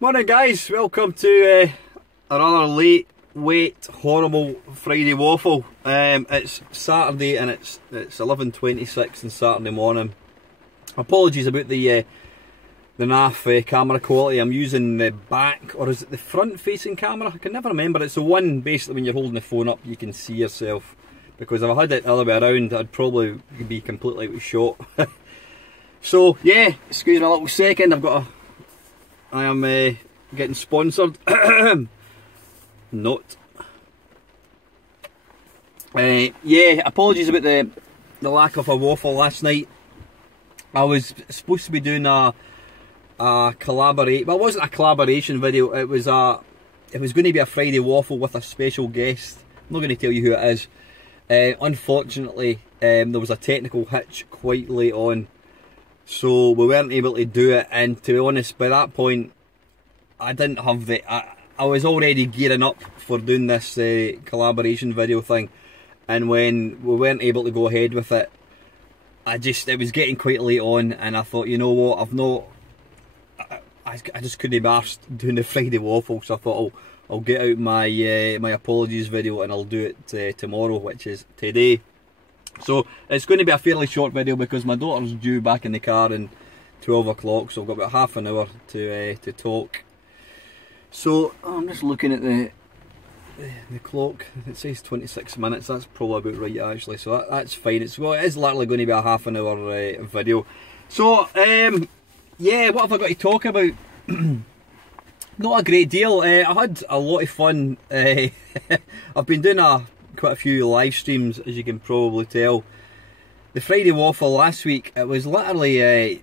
Morning guys, welcome to another late, wait, horrible Friday Waffle. It's Saturday and it's 11:26 on Saturday morning. Apologies about the naff camera quality. I'm using the back, or is it the front facing camera? I can never remember. It's the one basically when you're holding the phone up you can see yourself, because if I had it the other way around I'd probably be completely out of shot. So yeah, excuse me a little second, I am getting sponsored. Not. Yeah, apologies about the lack of a waffle last night. I was supposed to be doing a collaborate. Well, it wasn't a collaboration video. It was going to be a Friday Waffle with a special guest. I'm not going to tell you who it is. Unfortunately, there was a technical hitch quite late on, so we weren't able to do it. And to be honest, by that point, I didn't have I was already gearing up for doing this collaboration video thing, and when we weren't able to go ahead with it, it was getting quite late on, and I thought, you know what, I just couldn't be arsed doing the Friday Waffle, so I thought I'll get out my my apologies video and I'll do it tomorrow, which is today. So it's going to be a fairly short video because my daughter's due back in the car in 12 o'clock, so I've got about half an hour to talk. So I'm just looking at the clock. It says 26 minutes. That's probably about right actually. So that's fine. It is literally going to be a half an hour video. So yeah, what have I got to talk about? Not a great deal. I had a lot of fun. I've been doing quite a few live streams, as you can probably tell. The Friday Waffle last week, it was literally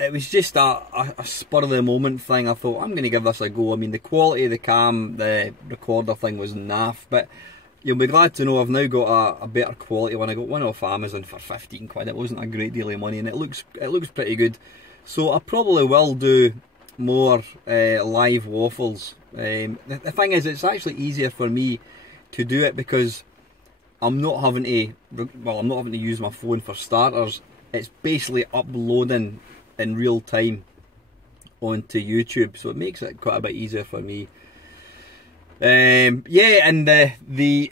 it was just a spur of the moment thing. I thought, I'm going to give this a go. I mean, the quality of the recorder thing was naff, but you'll be glad to know I've now got a better quality one. I got one off Amazon for 15 quid. It wasn't a great deal of money, and it looks pretty good. So I probably will do more live waffles. The thing is, it's actually easier for me to do it because I'm not having to use my phone for starters. It's basically uploading in real time onto YouTube, so it makes it quite a bit easier for me. Yeah, and the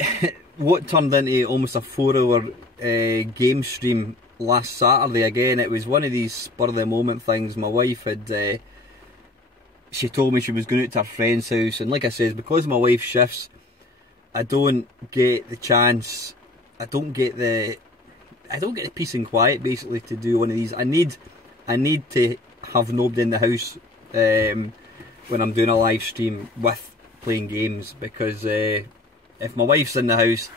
what turned into almost a 4-hour game stream last Saturday, again, it was one of these spur of the moment things. My wife had she told me she was going out to her friend's house, and like I said, because my wife shifts, I don't get the chance, I don't get the peace and quiet basically to do one of these. I need to have nobody in the house when I'm doing a live stream with playing games, because if my wife's in the house,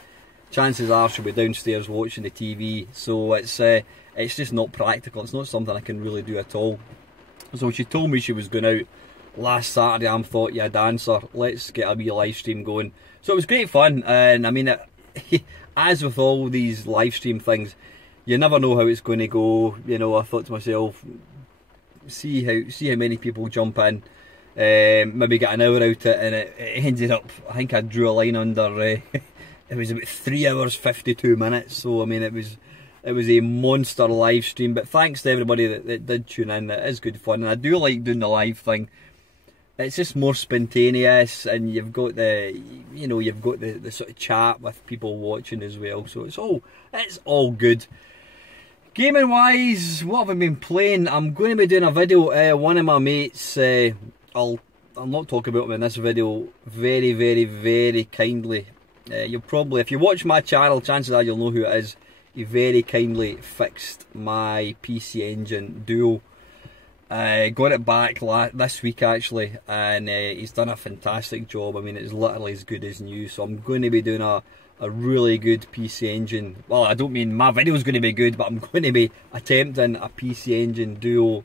chances are she'll be downstairs watching the TV. So it's just not practical. It's not something I can really do at all. So when she told me she was going out last Saturday, I thought, yeah, dancer, let's get a wee live stream going. So it was great fun, and I mean, as with all these live stream things, you never know how it's going to go. You know, I thought to myself, see how many people jump in, maybe get an hour out of it, and it ended up, I think I drew a line under, it was about 3 hours 52 minutes. So I mean, it was a monster live stream. But thanks to everybody that did tune in. It is good fun, and I do like doing the live thing. It's just more spontaneous, and you've got the sort of chat with people watching as well. So it's all good. Gaming wise, what have I been playing? I'm going to be doing a video. One of my mates, I'll not talk about him in this video, very, very, very kindly. You'll probably, if you watch my channel, chances are you'll know who it is. He very kindly fixed my PC Engine Duo. Got it back this week actually, and he's done a fantastic job. I mean, it's literally as good as new. So I'm going to be doing a really good PC Engine. Well, I don't mean my video is going to be good, but I'm going to be attempting a PC Engine Duo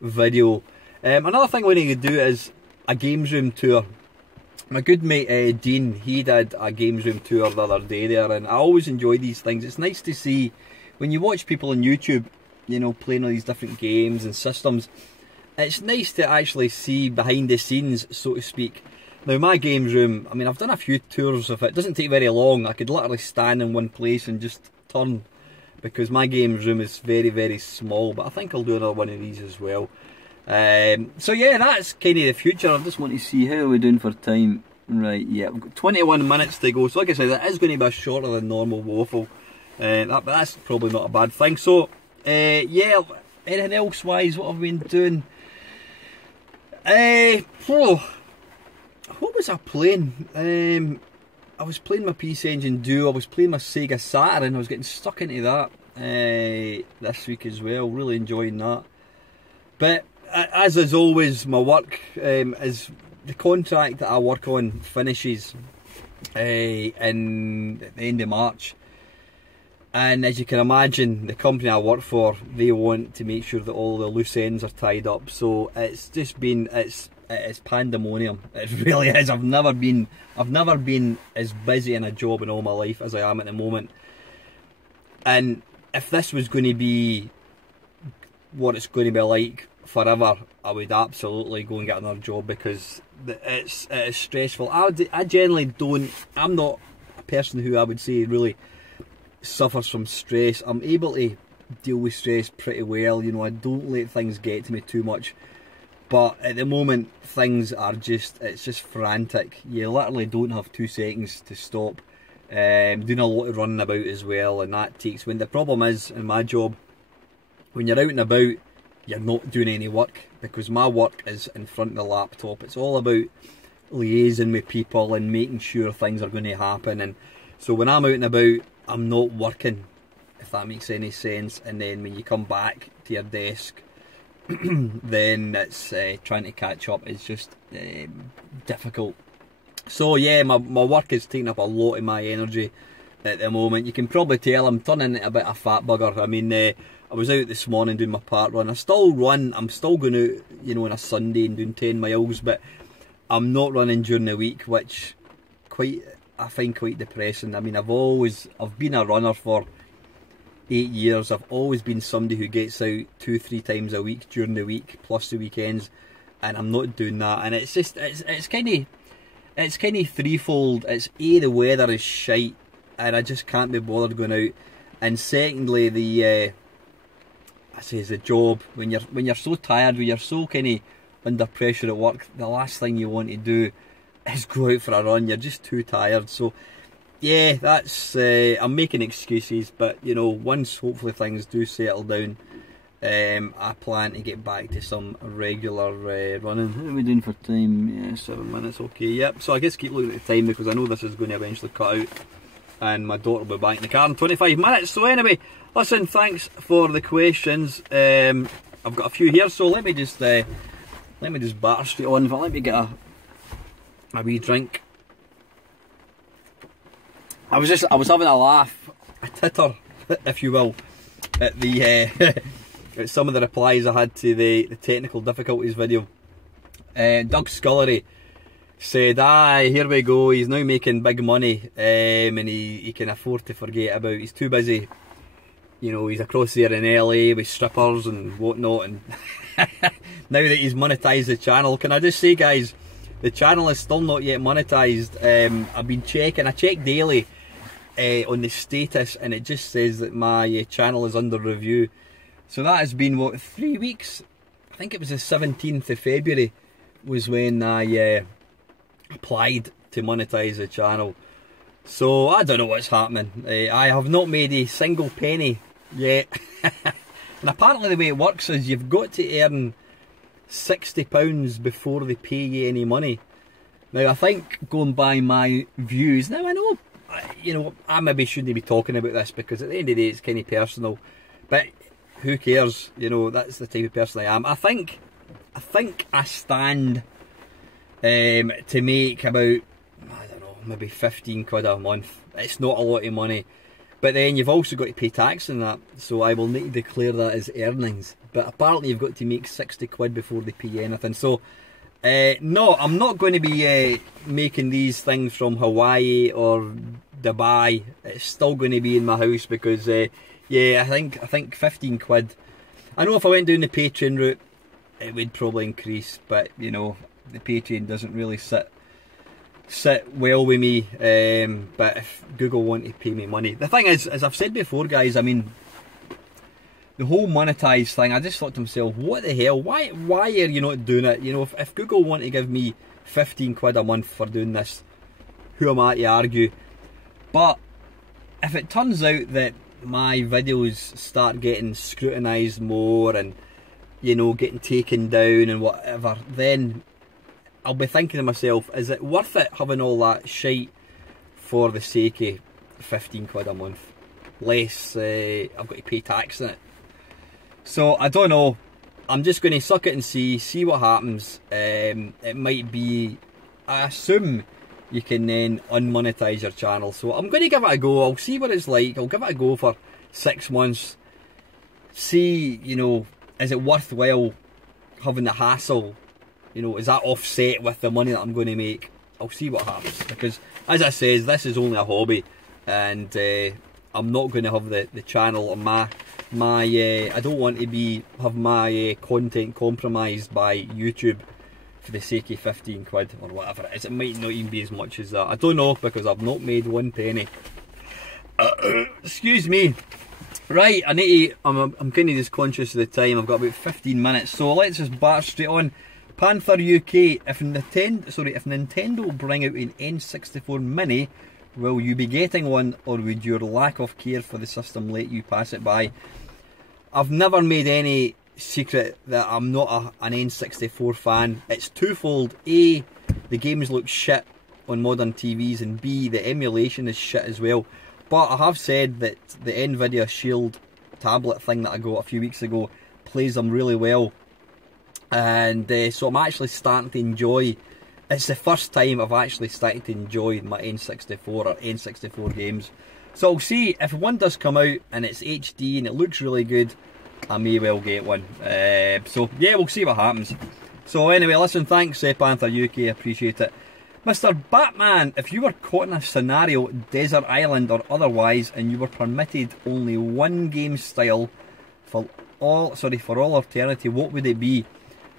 video. Another thing we need to do is a games room tour. My good mate Dean, he did a games room tour the other day there, and I always enjoy these things. It's nice to see when you watch people on YouTube, you know, playing all these different games and systems. It's nice to actually see behind the scenes, so to speak. Now my games room, I mean, I've done a few tours of it. It doesn't take very long. I could literally stand in one place and just turn, because my games room is very, very small. But I think I'll do another one of these as well. So yeah, that's kind of the future. I just want to see how we're doing for time. Right, yeah, we've got 21 minutes to go. So like I said, that is going to be a shorter than normal waffle. But that's probably not a bad thing. So yeah, anything else wise, what have we been doing? What was I playing? I was playing my PC Engine Duo. I was playing my Sega Saturn. I was getting stuck into that this week as well. Really enjoying that. But as is always, my work is the contract that I work on finishes in the end of March. And as you can imagine, the company I work for, they want to make sure that all the loose ends are tied up. So it's just been, it's pandemonium. It really is. I've never been as busy in a job in all my life as I am at the moment. And if this was going to be what it's going to be like forever, I would absolutely go and get another job, because it's stressful. I generally don't. I'm not a person who I would say really suffers from stress. I'm able to deal with stress pretty well. You know, I don't let things get to me too much. But at the moment, things are it's just frantic. You literally don't have 2 seconds to stop. Doing a lot of running about as well, and that takes when the problem is in my job, when you're out and about, you're not doing any work, because my work is in front of the laptop. It's all about liaising with people and making sure things are going to happen. And so when I'm out and about, I'm not working, if that makes any sense. And then when you come back to your desk, then it's trying to catch up is just difficult. So yeah, my work is taking up a lot of my energy at the moment. You can probably tell I'm turning into a bit of a fat bugger. I mean, I was out this morning doing my park run. I still run. I'm still going out, you know, on a Sunday and doing 10 miles, but I'm not running during the week, which I find quite depressing. I mean, I've been a runner for 8 years. I've always been somebody who gets out 2-3 times a week during the week plus the weekends, and I'm not doing that. And it's just it's kind of threefold. It's A, the weather is shite and I just can't be bothered going out, and secondly, the job. When you're so tired, when you're so kind of under pressure at work, the last thing you want to do is go out for a run. You're just too tired. So yeah, that's I'm making excuses, but you know, once hopefully things do settle down, I plan to get back to some regular running. How are we doing for time? Yeah, 7 minutes, okay, yep. So I guess keep looking at the time, because I know this is going to eventually cut out and my daughter will be back in the car in 25 minutes. So anyway, listen, thanks for the questions. I've got a few here, so let me just batter straight on. Let me get a wee drink. I was having a laugh, a titter, if you will, at the at some of the replies I had to the technical difficulties video. Doug Scullery said, here we go, he's now making big money, and he can afford to forget about, he's too busy, you know, he's across there in LA with strippers and whatnot, and now that he's monetised the channel. Can I just say, guys, the channel is still not yet monetised. I've been checking, I check daily on the status, and it just says that my channel is under review. So that has been, what, 3 weeks? I think it was the 17th of February was when I applied to monetise the channel. So I don't know what's happening. I have not made a single penny yet. And apparently the way it works is you've got to earn £60 before they pay you any money. Now I think, going by my views, now I know, you know, I maybe shouldn't be talking about this, because at the end of the day it's kind of personal, but who cares, you know, that's the type of person I am. I think I stand to make about, I don't know, maybe 15 quid a month. It's not a lot of money, but then you've also got to pay tax on that, so I will need to declare that as earnings. But apparently you've got to make 60 quid before they pay you anything. So no, I'm not going to be making these things from Hawaii or Dubai. It's still going to be in my house, because yeah, I think 15 quid. I know if I went down the Patreon route, it would probably increase, but you know, the Patreon doesn't really sit well with me. But if Google want to pay me money, the thing is, as I've said before, guys, I mean, the whole monetise thing, I just thought to myself, what the hell, why are you not doing it? You know, if Google want to give me 15 quid a month for doing this, who am I to argue? But if it turns out that my videos start getting scrutinised more and, you know, getting taken down and whatever, then I'll be thinking to myself, is it worth it having all that shite for the sake of 15 quid a month? Less I've got to pay tax in it. So I don't know, I'm just going to suck it and see what happens. It might be, I assume you can then unmonetize your channel, so I'm going to give it a go. I'll see what it's like. I'll give it a go for 6 months, see, you know, is it worthwhile having the hassle, you know, is that offset with the money that I'm going to make? I'll see what happens, because as I says, this is only a hobby, and I'm not going to have the channel or my I don't want to have my content compromised by YouTube for the sake of 15 quid or whatever it is. It might not even be as much as that, I don't know, because I've not made 1 penny. Excuse me. Right, I need to, I'm kind of just conscious of the time. I've got about 15 minutes, so let's just batter straight on. Panther UK, if Nintendo bring out an N64 Mini, will you be getting one, or would your lack of care for the system let you pass it by? I've never made any secret that I'm not an N64 fan. It's twofold. A, the games look shit on modern TVs, and B, the emulation is shit as well. But I have said that the Nvidia Shield tablet thing that I got a few weeks ago plays them really well. And so I'm actually starting to enjoy, it's the first time I've actually started to enjoy my N64 or N64 games. So I'll see if one does come out and it's HD and it looks really good, I may well get one. So yeah, we'll see what happens. So anyway, listen, thanks Panther UK, I appreciate it. Mr. Batman, if you were caught in a scenario, desert island or otherwise, and you were permitted only one game style for all eternity, what would it be?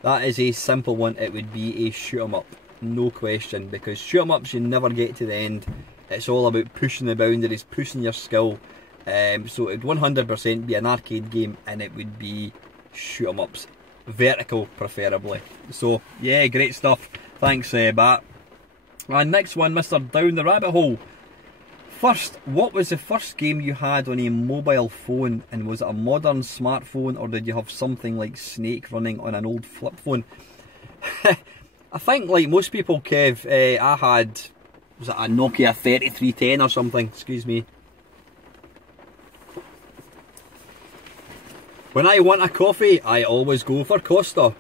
That is a simple one. It would be a shoot 'em up, no question, because shoot 'em ups you never get to the end. It's all about pushing the boundaries, pushing your skill. So it would 100% be an arcade game, and it would be shoot 'em ups, vertical preferably. So yeah, great stuff. Thanks, Bat. And next one, Mr. Down the Rabbit Hole. First, what was the first game you had on a mobile phone, and was it a modern smartphone, or did you have something like Snake running on an old flip phone? I think, like most people, Kev, I had, was it a Nokia 3310 or something? Excuse me. When I want a coffee, I always go for Costa.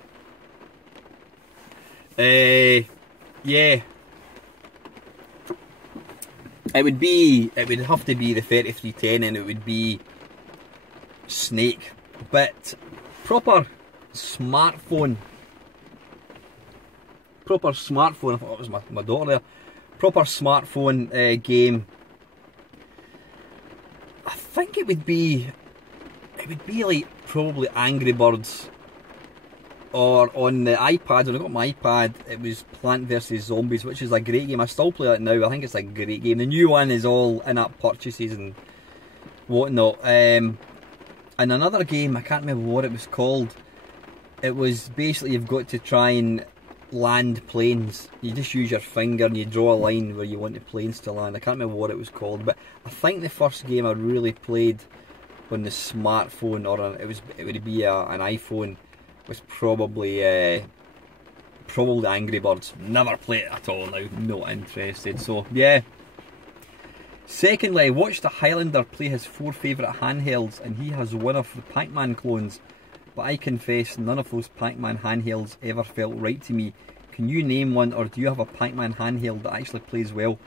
Yeah. It would have to be the 3310, and it would be Snake. But proper smartphone, I thought it was my daughter there. Proper smartphone game. I think it would be like probably Angry Birds. Or on the iPad, when I got my iPad, it was Plant vs Zombies, which is a great game. I still play it now. I think it's a great game. The new one is all in-app purchases and whatnot. And another game, I can't remember what it was called. It was basically you've got to try and land planes. You just use your finger and you draw a line where you want the planes to land. I can't remember what it was called, but I think the first game I really played on the smartphone, or it would be an iPhone, was probably Angry Birds. Never played it at all now, not interested. So yeah. Secondly, I watched a Highlander play his 4 favourite handhelds, and he has one of the Pac-Man clones, but I confess none of those Pac-Man handhelds ever felt right to me. Can you name one, or do you have a Pac-Man handheld that actually plays well?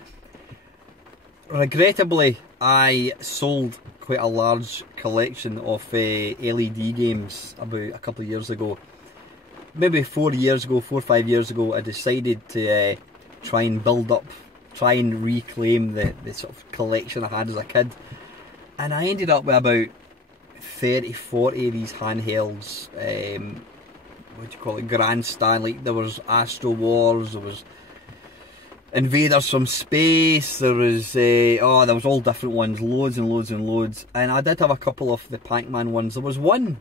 Regrettably, I sold quite a large collection of LED games about a couple of years ago. Maybe 4 or 5 years ago, I decided to try and reclaim the sort of collection I had as a kid. And I ended up with about 30, 40 of these handhelds. What do you call it? Grandstand. Like there was Astro Wars, there was Invaders from Space, there was there was all different ones, loads and loads and loads. And I did have a couple of the Pac-Man ones. There was one,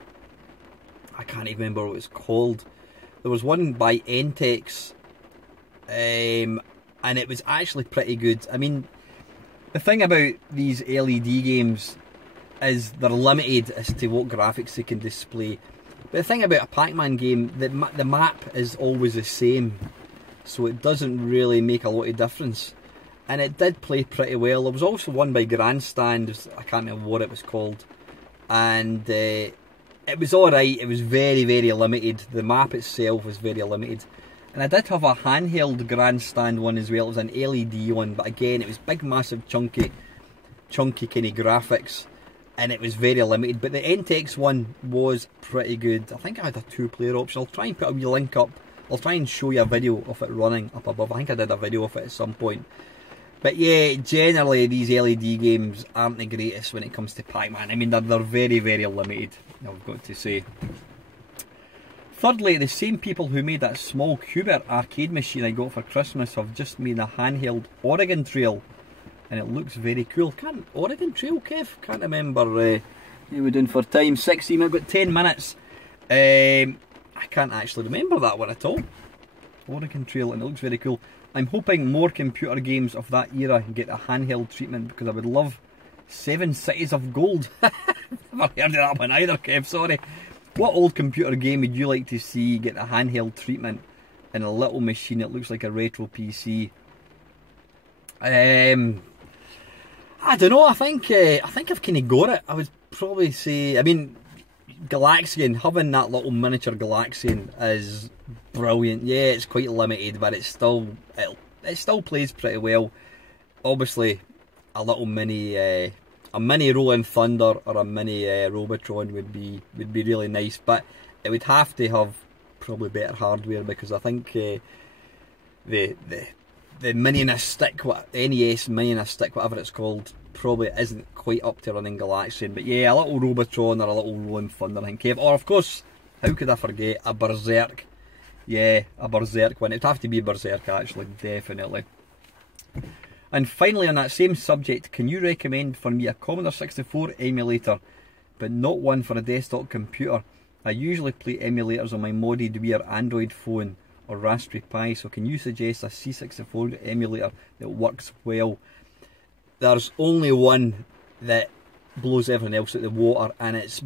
I can't even remember what it's called. There was one by Entex, and it was actually pretty good. I mean, the thing about these LED games is they're limited as to what graphics they can display. But the thing about a Pac-Man game, the map is always the same, so it doesn't really make a lot of difference. And it did play pretty well. There was also one by Grandstand, I can't remember what it was called, and it was alright. It was very, very limited. The map itself was very limited. And I did have a handheld Grandstand one as well. It was an LED one, but again, it was big, massive, chunky kind of graphics, and it was very limited. But the Entex one was pretty good. I think I had a 2-player option. I'll try and put a wee link up. I'll try and show you a video of it running up above. I think I did a video of it at some point. But yeah, generally these LED games aren't the greatest when it comes to Pac-Man. I mean, they're very, very limited, I've got to say. Thirdly, the same people who made that small Qbert arcade machine I got for Christmas have just made a handheld Oregon Trail, and it looks very cool. Oregon Trail, Kev? Can't remember what we're doing for time. 16 minutes, I've got 10 minutes. I can't actually remember that one at all. Oregon Trail, and it looks very cool. I'm hoping more computer games of that era get a handheld treatment, because I would love 7 Cities of Gold. Never heard of that one either, Kev, sorry. What old computer game would you like to see get a handheld treatment in a little machine that looks like a retro PC? I don't know. I think I've kind of got it. I would probably say, I mean, Galaxian, having that little miniature Galaxian is brilliant. Yeah, it's quite limited, but it still plays pretty well. Obviously, a little mini, a mini Rolling Thunder or a mini Robotron would be really nice, but it would have to have probably better hardware, because I think the Mini in a Stick, NES Mini in a Stick, whatever it's called, probably isn't quite up to running Galaxian. But yeah, a little Robotron or a little Rolling Thunder, I think, Kev. Or of course, how could I forget a Berserk? Yeah, a Berserk one. It'd have to be Berserk, actually, definitely. And finally, on that same subject, can you recommend for me a Commodore 64 emulator, but not one for a desktop computer? I usually play emulators on my modded Wii or Android phone or Raspberry Pi, so can you suggest a C64 emulator that works well? There's only one that blows everything else out the water, and it's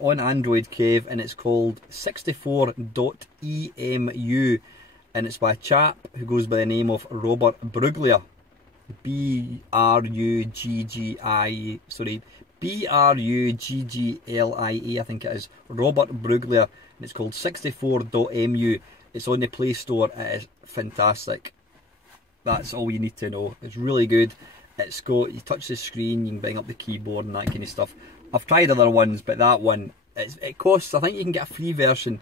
on Android, Kev, and it's called 64.emu, and it's by a chap who goes by the name of Robert Bruglia. B-R-U-G-G-L-I-A, I think it is. Robert Bruglia, and it's called 64.mu. It's on the Play Store. It is fantastic. That's all you need to know. It's really good. It's got, you touch the screen, you can bring up the keyboard and that kind of stuff. I've tried other ones, but that one, it costs, I think you can get a free version,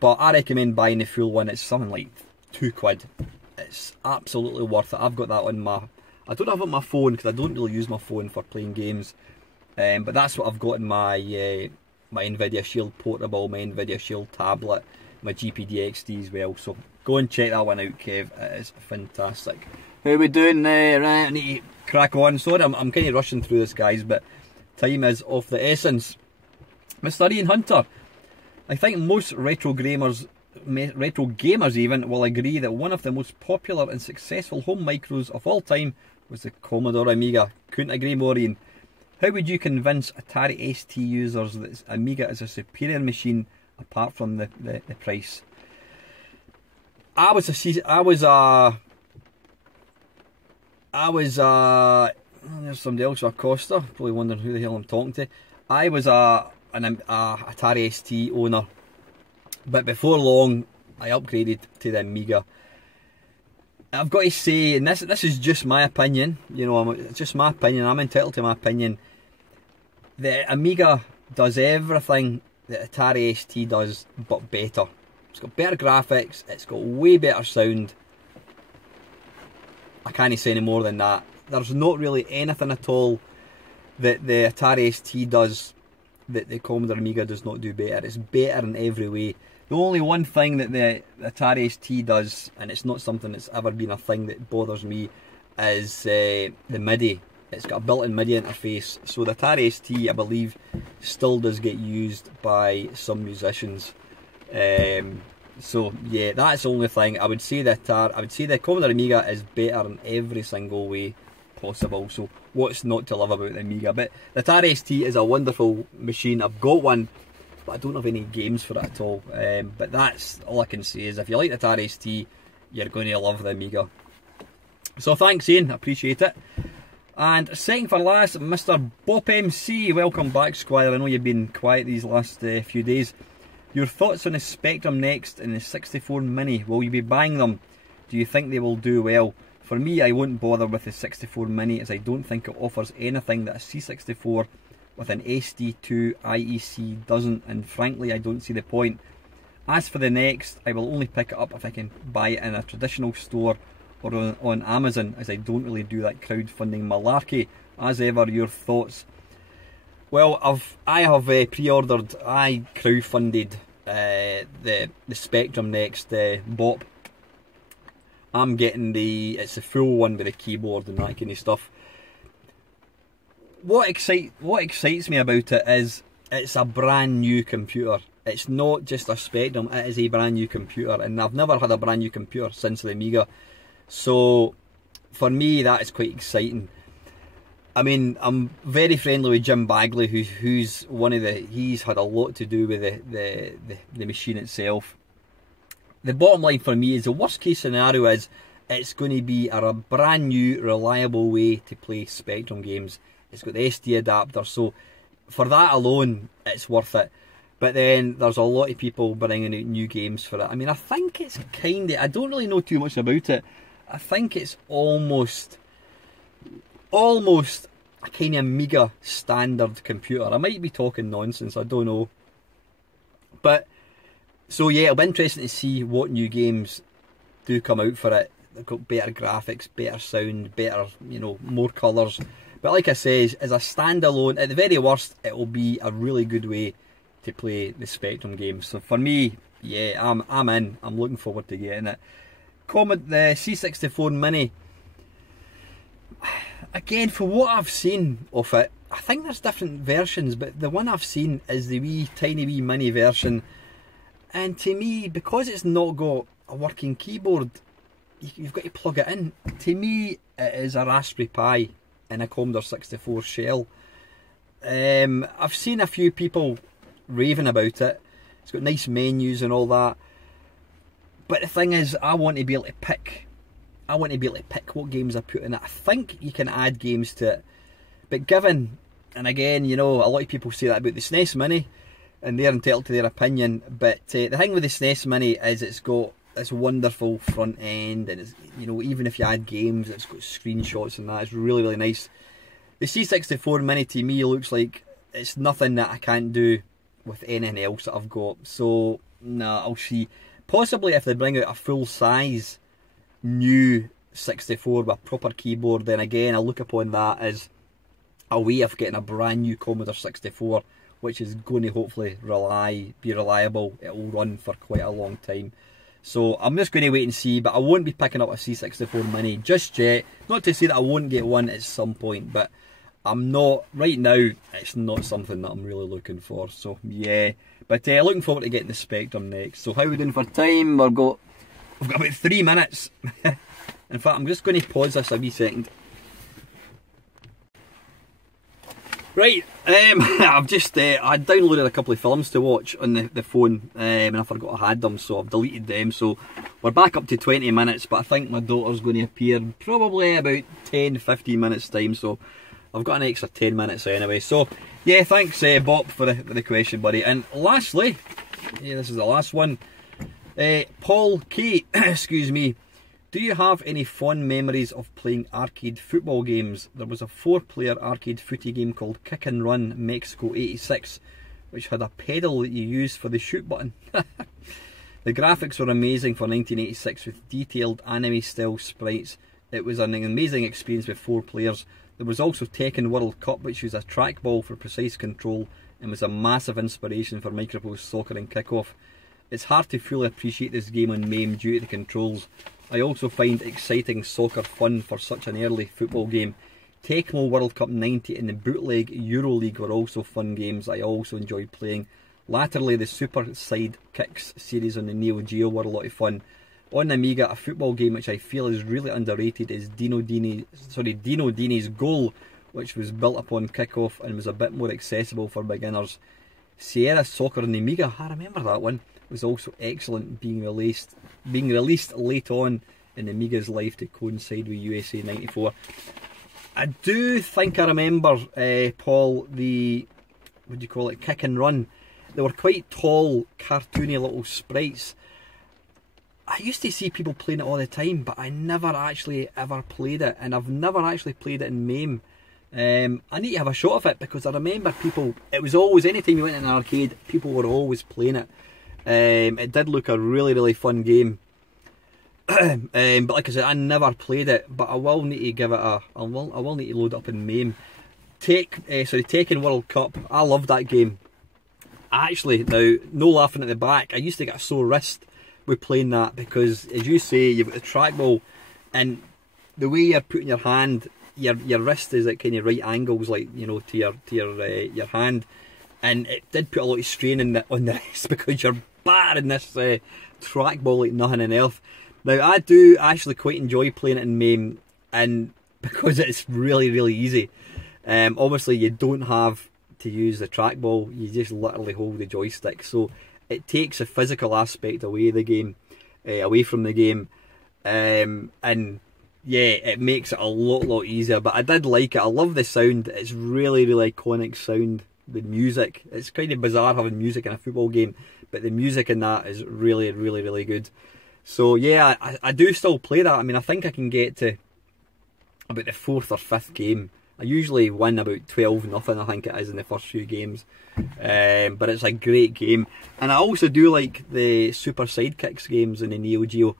but I recommend buying the full one. It's something like £2. It's absolutely worth it. I've got that on I don't have it on my phone, because I don't really use my phone for playing games, but that's what I've got in my my Nvidia Shield Portable, my Nvidia Shield tablet, my GPD XD as well. So go and check that one out, Kev. It is fantastic. How are we doing? Right, I need to crack on. Sorry, I'm kind of rushing through this, guys, but time is of the essence. Mr. Ian Hunter, I think most retro gamers even will agree that one of the most popular and successful home micros of all time was the Commodore Amiga. Couldn't agree more, Ian. How would you convince Atari ST users that Amiga is a superior machine apart from the price? There's somebody else, a Costa, probably wondering who the hell I'm talking to. I was an Atari ST owner, but before long I upgraded to the Amiga. I've got to say, and this is just my opinion, you know, it's just my opinion, I'm entitled to my opinion. The Amiga does everything that Atari ST does, but better. It's got better graphics, it's got way better sound. I can't say any more than that. There's not really anything at all that the Atari ST does that the Commodore Amiga does not do better. It's better in every way. The only one thing that the Atari ST does, and it's not something that's ever been a thing that bothers me, is the MIDI. It's got a built-in MIDI interface, so the Atari ST, I believe, still does get used by some musicians. So yeah, that's the only thing. I would say the Commodore Amiga is better in every single way possible. So what's not to love about the Amiga? But the Atari ST is a wonderful machine. I've got one, but I don't have any games for it at all. But that's all I can say is if you like the Atari ST, you're going to love the Amiga. So thanks, Ian. I appreciate it. And second for last, Mr. Bop MC. Welcome back, Squire. I know you've been quiet these last few days. Your thoughts on the Spectrum Next and the 64 Mini? Will you be buying them? Do you think they will do well? For me, I won't bother with the 64 Mini as I don't think it offers anything that a C64 with an SD2 IEC doesn't, and frankly I don't see the point. As for the Next, I will only pick it up if I can buy it in a traditional store or on Amazon, as I don't really do that crowdfunding malarkey. As ever, your thoughts? Well, I have pre-ordered, I crowdfunded the Spectrum Next Bop. I'm getting it's the full one with the keyboard and that kind of stuff. What excites me about it is it's a brand new computer. It's not just a Spectrum, it is a brand new computer, and I've never had a brand new computer since the Amiga. So for me, that is quite exciting. I mean, I'm very friendly with Jim Bagley, who's he's had a lot to do with the machine itself. The bottom line for me is the worst case scenario is it's going to be a brand new, reliable way to play Spectrum games. It's got the SD adapter, so for that alone, it's worth it. But then there's a lot of people bringing out new games for it. I mean, I think it's I don't really know too much about it. I think it's almost a kind of Amiga standard computer. I might be talking nonsense, I don't know. But, so yeah, it'll be interesting to see what new games do come out for it. They've got better graphics, better sound, better, you know, more colours. But like I say, as a standalone, at the very worst, it'll be a really good way to play the Spectrum games. So for me, yeah, I'm in. I'm looking forward to getting it. The C64 Mini. Again, for what I've seen of it, I think there's different versions, but the one I've seen is the tiny wee mini version. And to me, because it's not got a working keyboard, you've got to plug it in. To me, it is a Raspberry Pi in a Commodore 64 shell. I've seen a few people raving about it. It's got nice menus and all that. But the thing is, I want to be able to pick what games I put in it. I think you can add games to it. But given, and again, you know, a lot of people say that about the SNES Mini, and they're entitled to their opinion, but the thing with the SNES Mini is it's got this wonderful front end, and it's, you know, even if you add games, it's got screenshots and that. It's really, really nice. The C64 Mini to me looks like it's nothing that I can't do with anything else that I've got. So, nah, I'll see. Possibly if they bring out a full-size new 64 with a proper keyboard, then again, I'll look upon that as a way of getting a brand new Commodore 64, which is going to hopefully be reliable. It will run for quite a long time. So I'm just going to wait and see, but I won't be picking up a C64 Mini just yet. Not to say that I won't get one at some point, but I'm not, right now, it's not something that I'm really looking for. So yeah, but looking forward to getting the Spectrum next. So how are we doing for time? We've got about 3 minutes. In fact, I'm just going to pause this a wee second. Right, I've just I downloaded a couple of films to watch on the phone, and I forgot I had them, so I've deleted them. So we're back up to 20 minutes, but I think my daughter's going to appear probably about 10-15 minutes time, so I've got an extra 10 minutes anyway. So yeah, thanks Bob for the question, buddy. And lastly, yeah, this is the last one. Paul K, excuse me. Do you have any fond memories of playing arcade football games? There was a 4-player arcade footy game called Kick and Run Mexico 86, which had a pedal that you used for the shoot button. The graphics were amazing for 1986 with detailed anime-style sprites. It was an amazing experience with 4 players. There was also Tekken World Cup, which used a trackball for precise control and was a massive inspiration for Microprose Soccer and Kickoff. It's hard to fully appreciate this game on MAME due to the controls. I also find exciting soccer fun for such an early football game. Tecmo World Cup 90 and the bootleg EuroLeague were also fun games I also enjoyed playing. Latterly, the Super Sidekicks series on the Neo Geo were a lot of fun. On the Amiga, a football game which I feel is really underrated is Dino Dini's Goal, which was built upon Kickoff and was a bit more accessible for beginners. Sierra Soccer on the Amiga, I remember that one, was also excellent, being released late on in the Amiga's life to coincide with USA 94. I do think I remember, Paul, the, what do you call it, kick and run. They were quite tall, cartoony little sprites. I used to see people playing it all the time, but I never actually ever played it, and I've never actually played it in MAME. I need to have a shot of it, because I remember people, it was always, anytime you went in an arcade, people were always playing it. It did look a really fun game. But like I said, I never played it, but I will need to give it a, I will need to load it up in MAME. Tekken World Cup, I love that game. Actually, now, no laughing at the back, I used to get a sore wrist with playing that, because as you say, you've got the trackball, and the way you're putting your hand, your wrist is at kind of right angles, like, you know, to your hand, and it did put a lot of strain on the wrist, because you're battering this trackball like nothing on earth. Now, I do actually quite enjoy playing it in MAME, and because it's really easy. Obviously, you don't have to use the trackball, you just literally hold the joystick, so it takes the physical aspect away from the game, and yeah, it makes it a lot easier. But I did like it. I love the sound. It's really iconic sound. The music, it's kind of bizarre having music in a football game, but the music in that is really good. So yeah, I do still play that. I mean, I think I can get to about the 4th or 5th game. I usually win about 12-0, I think it is, in the first few games. But it's a great game. And I also do like the Super Sidekicks games in the Neo Geo.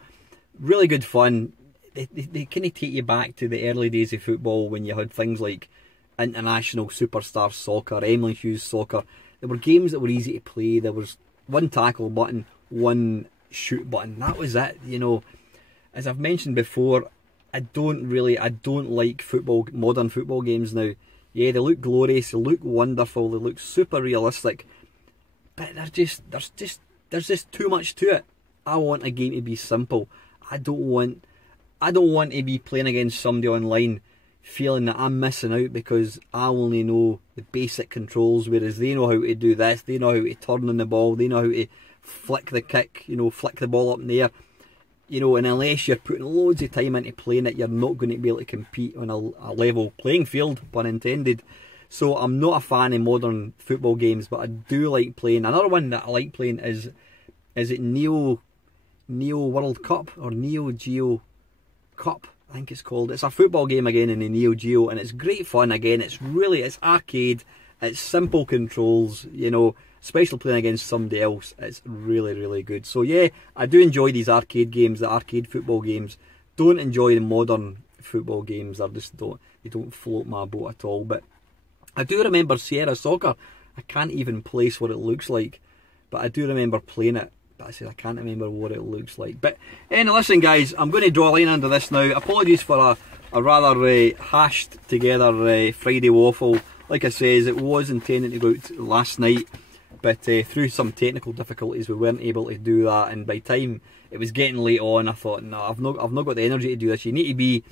Really good fun. They kind of take you back to the early days of football, when you had things like International Superstar Soccer, Emily Hughes Soccer. There were games that were easy to play. There was one tackle button, one shoot button. That was it, you know. As I've mentioned before, I don't like modern football games now. Yeah, they look glorious, they look wonderful, they look super realistic, but there's just too much to it. I want a game to be simple. I don't want to be playing against somebody online feeling that I'm missing out because I only know the basic controls, whereas they know how to do this, they know how to turn on the ball, they know how to flick the kick, you know, flick the ball up in the air. You know, and unless you're putting loads of time into playing it, you're not going to be able to compete on a level playing field, pun intended. So I'm not a fan of modern football games, but I do like playing. Another one that I like playing is it Neo World Cup or Neo Geo Cup, I think it's called. It's a football game again in the Neo Geo, and it's great fun again. It's arcade, it's simple controls, you know. Especially playing against somebody else, it's really good. So yeah, I do enjoy these arcade games, the arcade football games. Don't enjoy the modern football games. They don't float my boat at all. But I do remember Sierra Soccer. I can't even place what it looks like, but I do remember playing it. But I said I can't remember what it looks like. But anyway, listen guys, I'm going to draw a line under this now. Apologies for a rather hashed together Friday Waffle. Like I says, it was intended to go out last night, but through some technical difficulties we weren't able to do that, and by the time it was getting late on, I thought, no, I've not got the energy to do this. You need to be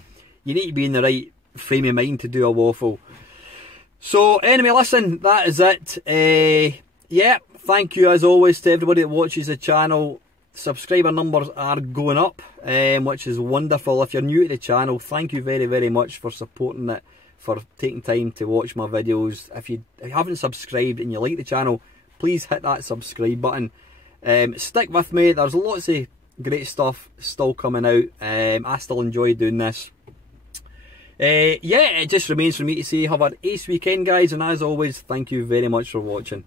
in the right frame of mind to do a waffle. So anyway, listen, that is it. Yeah, thank you as always to everybody that watches the channel. Subscriber numbers are going up, which is wonderful. If you're new to the channel, thank you very much for supporting it, for taking time to watch my videos. If you haven't subscribed and you like the channel, please hit that subscribe button. Stick with me, there's lots of great stuff still coming out. I still enjoy doing this. Yeah, it just remains for me to say have an ace weekend guys, and as always, thank you very much for watching.